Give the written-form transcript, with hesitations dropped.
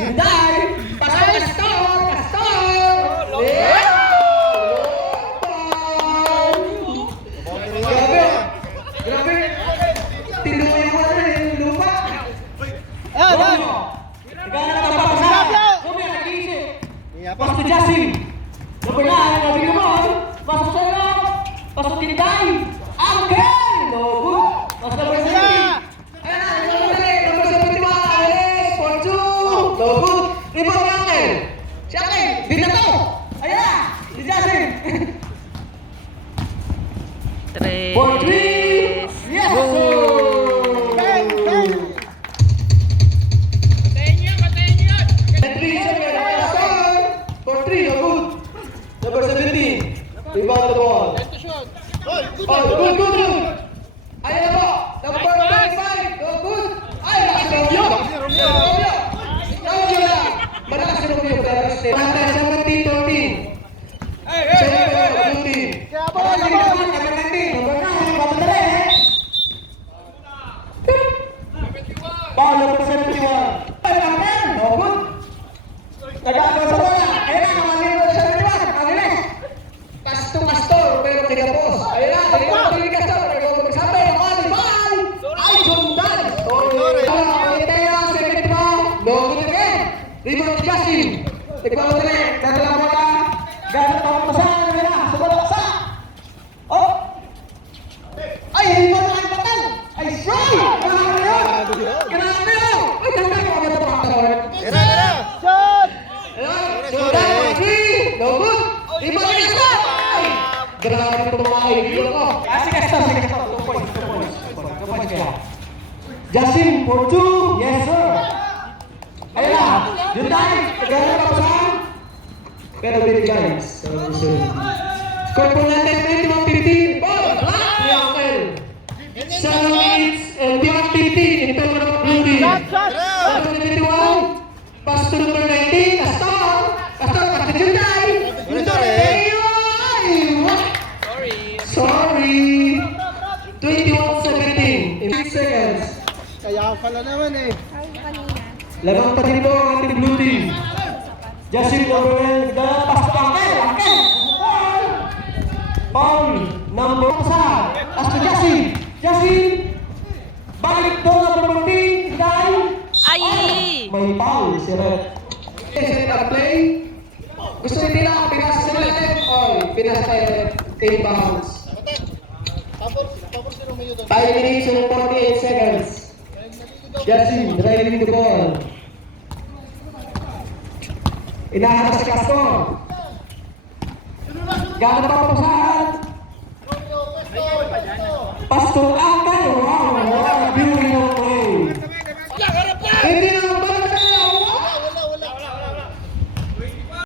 Hinday! Pasok Castor! Castor! Grabe! Grabe! Tinuloy mo na yung lupa! Ayan! Nagana na kapapasa! Kumi, nag-iisip! Pasok Jasim! Number 9, nabigyan mo! Pasok sa'yo! Pasok Hinday! Angel! No good! Pasok number 17! Rebound ni Angel! Si Angel! Binato! Ayan na! Si Jasim! For 3! Yes! Bang! Bang! Patayin nyo yan! And 3 second! For 3, no good! Number 17. Rebound the ball. Oh, good! Ayan na po! Number 25! No good! Ay, lakas si Romeo! Romeo! Malakas si Romeo! Pantay 17-13. Kaya ball! Paul, number 71. Ay, Angel! No good! Nag-aagaw sa bola! Ayan na, naman number 71. Angeles! Castor, pero tinapos. Ayan na, tinapos ni Castor. Pero magsabi, ball! Ay, Jundan! Sorry. Itaya, 71. No good again. Rebound ni Jasim. Tignan mo rin. Dadala mo ka. Ganit pa mo sa akin. Sumalak sa. Oh! Ay, rebound na ang batan. Ay, Fry! Grabe yun! Grabe yun! Ay, ganda ko ang matapakawin. Shot! Ayan, Jordan, 3. No good. Rebound ni Castor. Ay, grabe itong mga kaibigan ko. Si Castor. 2 points. 2 points kaya. Jasim for 2. Yes, sir. Ayan na. Jordan, gano'n pa sa pero binigay. Score po natin 21-15. Ball! Block! Ni Angel. 7 minutes and 21-15 in favor of Blue Team. Shot! Number 21. Pass to number 19. Castor, pass to Junday. Sorry. 21-17 in 6 seconds. Kaya pala naman eh. Lagang pa din po ang ating Blue Team. Jasim number 1, pass to Angel. Paul, number 1, pass to Jasim. Balik doon ang number 14, Hinday. Ay! May foul si Red. Set up play. Gusto nila pinasa sa left. Pinasa tayo inbounds. 5 minutes and 48 seconds. Jasim driving the ball. Inahanap si Castor. Gano'n pa papasahan. Pastor